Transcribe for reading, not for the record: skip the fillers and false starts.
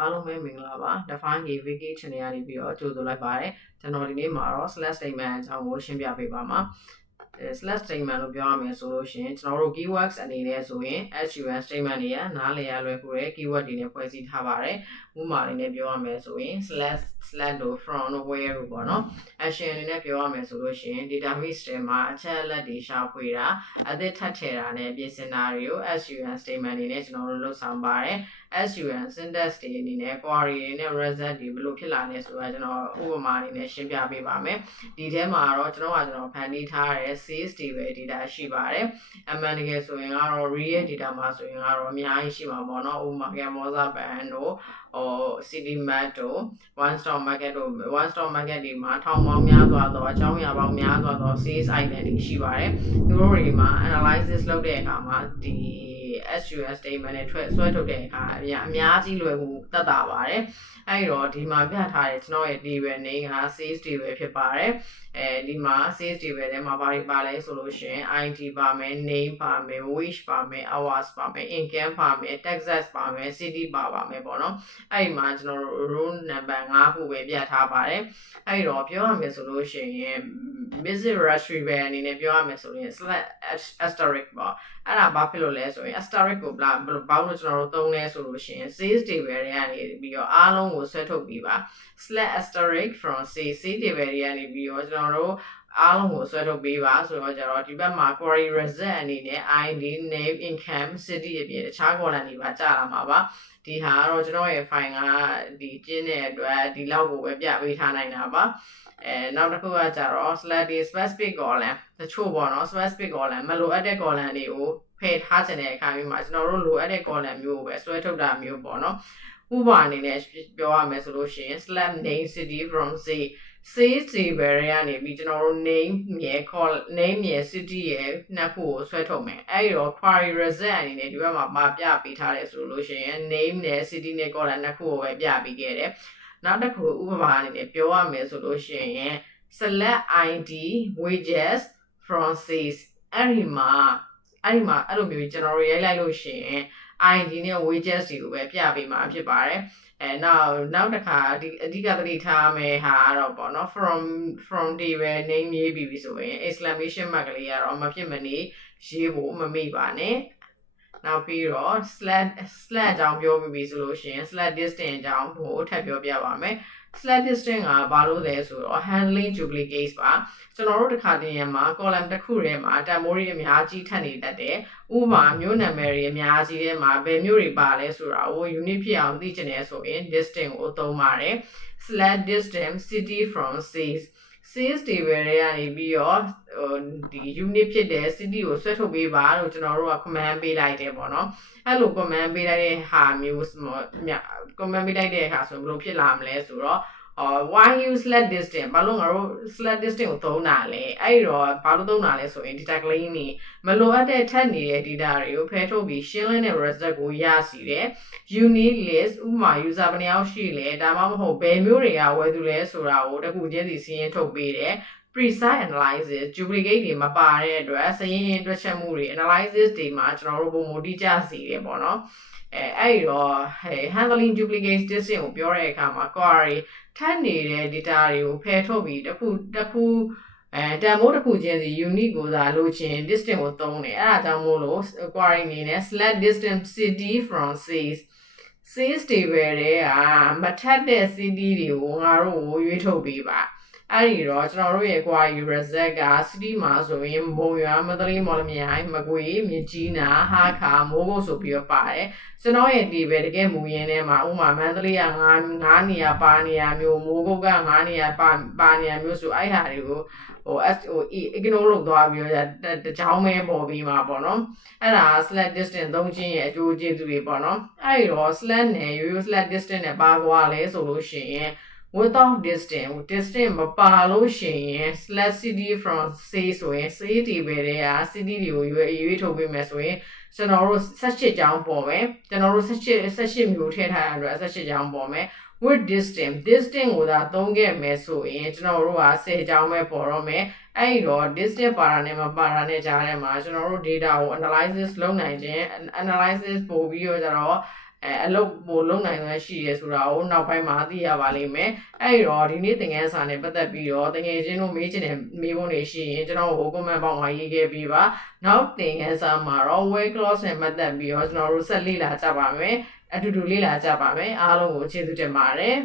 အားလုံးပဲမင်္ဂလာပါ Define Game Wiki Channel ကနေပြီးတော့ကြိုဆိုလိုက်ပါတယ်ကျွန်တော်ဒီနေ့မှာတော့ slash statement အကြောင်းကိုရှင်းပြပေးပါမှာ slash statement လို့ပြောရမယ်ဆိုလို့ရှိရင်ကျွန်တော်တို့ keywords အနေနဲ့ဆိုရင် SUN statement တွေကနားလည်ရလွယ်ကူတဲ့ keyword တွေနဲ့ဖွဲ့စည်းထားပါတယ်ဥပမာလေးနဲ့ပြောရမယ်ဆိုရင် slash တို့ from တို့ where တို့ပေါ့နော် action အနေနဲ့ပြောရမယ်ဆိုလို့ရှိရင် database ထဲမှာအချက်အလက်တွေရှာဖွေတာအသစ်ထပ်ထည့်တာနဲ့ပြင်ဆင်တာတွေကို SUN statement တွေနဲ့ကျွန်တော်တို့လုပ်ဆောင်ပါတယ်SUN syntax တွေအနေနဲ့ query တွေနဲ့ result တွေဘယ်လိုဖြစ်လာလဲဆိုတာကျွန်တော်ဥပမာအနေနဲ့ရှင်းပြပေးပါမယ်ဒီထဲမှာတော့ကျွန်တော်ဖန်တီးထားတဲ့ sales တွေပဲ data ရှိပါတယ်အမှန်တကယ်ဆိုရင်ကတော့ real data မှာဆိုရင်ကတော့အများကြီးရှိမှာပေါ့နော်ဥပမာ Gamoza Band တို့City Map တို့ One Stop Market တို့ One Stop Market တွေမှာထောင်ပေါင်းများစွာသောအကြောင်းအရာပေါင်းများစွာသော sales item တွေရှိပါတယ်သူတို့တွေမှာ analysis လုပ်တဲ့အခါမှာဒီ SUN statement နဲ့ဆွဲထုတ်တဲ့အခါအများကြီးလွယ်ကူသက်သာပါတယ်အဲ့တော့ဒီမှာပြထားတဲ့ကျွန်တော်ရဲ့ table name က sales table ဖြစ်ပါတယ်ဒီမှာ sales table ထဲမှာပါလဲဆိုလို့ရှိရင် ID ပါမယ် name ပါမယ် wage ပါမယ် hours ပါမယ် income ပါမယ် taxes ပါမယ် city ပါမယ်ပေါ့နော်အဲ့ဒီမှာကျွန်တော်တို့ row number 5ခုပဲပြထားပါတယ်အဲ့တော့ပြောရမယ်ဆိုလို့ရှိရင် visit retrieval အနေနဲ့ပြောရမယ်ဆိုရင် asterisk ပေါ့အဲ့ဒါဘာဖြစ်လို့လဲဆိုရင် asterisk ကိုဘာလို့ကျွန်တော်တို့သုံးလဲဆိုလို့ရှိရင် sales table တွေကနေပြီးတော့အားလုံးကိုဆွဲထုတ်ပြီးပါ /asterisk from sales table တွေကနေပြီးတော့ကျွန်တော်တို့အားလုံးကိုဆွဲထုတ်ပေးပါဆိုတော့ကျတော့ဒီဘက်မှာ query result အနေနဲ့ ID name income city အပြင်တခြား column တွေပါကြာလာမှာပါဒီဟာကတော့ကျွန်တော်ရဲ့ file ကဒီကျင်းတဲ့အတွက်ဒီလောက်ကိုပဲပြပေးထားနိုင်တာပါနောက်တစ်ခုကကြတော့ specific column တချို့ပေါ့နော် specific column မလိုအပ်တဲ့ column တွေကိုဖယ်ထားခြင်းတဲ့အခါမျိုးမှာကျွန်တော်တို့လိုအပ်တဲ့ column မျိုးကိုပဲဆွဲထုတ်တာမျိုးပေါ့နော်ဥပမာအနေနဲ့ပြောရမယ်ဆိုလို့ရှိရင် name city from sales table တွေကနေပြီးကျွန်တော်တို့ name ရယ် name ရယ် city ရယ်နှစ်ခုကိုဆွဲထုတ်မယ်အဲ့တော့ query result အနေနဲ့ဒီဘက်မှာပြပေးထားတယ်ဆိုလို့ရှိရင် name နဲ့ city နဲ့ column နှစ်ခုကိုပဲပြပေးခဲ့တယ်နောက်တစ်ခုဥပမာအနေနဲ့ပြောရမယ်ဆိုလို့ရှိရင် select ID wages from sales အဲ့ဒီမှာအဲ့လိုမျိုးကျွန်တော်တို့ရိုက်လိုက်လို့ရှိရင် ID နဲ့ wages တွေကိုပဲပြပေးမှာဖြစ်ပါတယ်နောက်တစ်ခါအဓိကသတိထားမယ်ဟာတော့ပေါ့နော် from table name ရေးပြီးပြီဆိုရင် exclamation mark ကလေးကတော့မဖြစ်မနေရေးဖို့မမေ့ပါနဲ့နောက်ပြီးတော့ slash အကြောင်းပြောပြီးပြီဆိုလို့ရှိရင် slash distance အကြောင်းကိုထပ်ပြောပြပါမယ်slash distance ကဘာလို့လဲဆိုတော့ handling duplicates ပါကျွန်တော်တို့တစ်ခါတည်းမှာ column တစ်ခုထဲမှာတန်ဖိုးတွေအများကြီးထပ်နေတတ်တယ်ဥပမာမျိုးနာမည်တွေအများကြီးထဲမှာဘယ်မျိုးတွေပါလဲဆိုတာကို unit ဖြစ်အောင်သိချင်တယ်ဆိုရင် distance ကိုသုံးပါတယ် slash distance city from sales table တွေကနေပြီးတော့ဒီ unit ဖြစ်တဲ့ city ကိုဆွဲထုတ်ပေးပါလို့ကျွန်တော်တို့က command ပေးလိုက်တယ်ပေါ့နော်အဲ့လို command ပေးလိုက်တဲ့ဟာမျိုး command ပေးလိုက်တဲ့အခါဆိုဘယ်လိုဖြစ်လာမလဲဆိုတော့why use slash distance ဘာလို့ငါတို့ slash distance ကိုသုံးတာလဲအဲ့တော့ဘာလို့သုံးတာလဲဆိုရင် data clean နေမလိုအပ်တဲ့ထပ်နေတဲ့ data တွေကိုဖယ်ထုတ်ပြီးရှင်းလင်းတဲ့ result ကိုရစီတယ် unique list ဥပမာ user ဘယ်နှယောက်ရှိလဲဒါမှမဟုတ်ဘယ်မျိုးတွေကဝယ်သူလဲဆိုတာကိုတစ်ခုချင်းစီစီရင်ထုတ်ပေးတယ်precise analysis duplicate တွေမပါတဲ့အတွက်စရင်းတွက်ချက်မှုတွေ analysis တွေမှာကျွန်တော်တို့ပုံမတိကျစီတယ်ပေါ့နော်အဲ့တော့ handling duplicate distance ကိုပြောတဲ့အခါမှာ query ထပ်နေတဲ့ data တွေကိုဖယ်ထုတ်ပြီးတစ်ခုတန်ဖိုးတစ်ခုချင်းစီ unique ကိုသာလိုချင် distance ကိုသုံးတယ်အဲ့ဒါကြောင့်မို့လို့ query အနေနဲ့ select distance city from sales table တွေကမထပ်တဲ့ city တွေကိုငါတို့ကိုရွေးထုတ်ပေးပါအဲ့ဒီတော့ကျွန်တော်တို့ရဲ့ query result က city မှာဆိုရင်မုံရွာမန္တလေးမော်လမြိုင်မကွေးမြကြီးနာဟာခါမိုးကုတ်ဆိုပြီးတော့ပါတယ်ကျွန်တော်ရဲ့ table တကယ်မူရင်းထဲမှာဥပမာမန္တလေးက9နေရာပါနေရာမျိုးမိုးကုတ်က9နေရာပါနေရာမျိုးဆိုအဲ့ဟာတွေကိုignore လုပ်သွားပြီးတော့တကြောင်းပဲပေါ်ပြီးမှာပေါ့နော်အဲ့ဒါ slash distance သုံးခြင်းရဲ့အကျိုးကျေးဇူးတွေပေါ့နော်အဲ့တော့ slash နဲ့ slash distance နဲ့ပါသွားလဲဆိုလို့ရှိရင် without distance မပါလို့ရှိရင် slash city from say ဆိုရင် say table တွေက city တွေကိုရွေးထုတ်ပေးမယ်ဆိုရင်ကျွန်တော်တို့18ကျောင်းပေါ်မယ်ကျွန်တော်တို့18မျိုးထည့်ထားတဲ့အတွက်18ကျောင်းပေါ်မယ် with distance ကိုသာသုံးခဲ့မယ်ဆိုရင်ကျွန်တော်တို့က10ကျောင်းပဲပေါ်တော့မယ်အဲ့တော့ distance ပါတာနဲ့မပါတာနဲ့ကြားထဲမှာကျွန်တော်တို့ data ကို analysis လုပ်နိုင်ခြင်း analysis ပို့ပြီးတော့ကျတော့ အလုပ်ပိုလုံးနိုင်စွမ်းရှိရဲဆိုတာကိုနောက်ပိုင်းမှာသိရပါလိမ့်မယ်အဲ့တော့ဒီနေ့သင်ခန်းစာနဲ့ပတ်သက်ပြီးတော့တကယ်ချင်းတို့မေးချင်တဲ့မေးခွန်းတွေရှိရင်ကျွန်တော်ကို comment box မှာရေးခဲ့ပြီးပါနောက်သင်ခန်းစာမှာတော့ word clause နဲ့ပတ်သက်ပြီးတော့ကျွန်တော်တို့ဆက်လေ့လာကြပါမယ်အတူတူလေ့လာကြပါမယ်အားလုံးကိုကျေးဇူးတင်ပါတယ်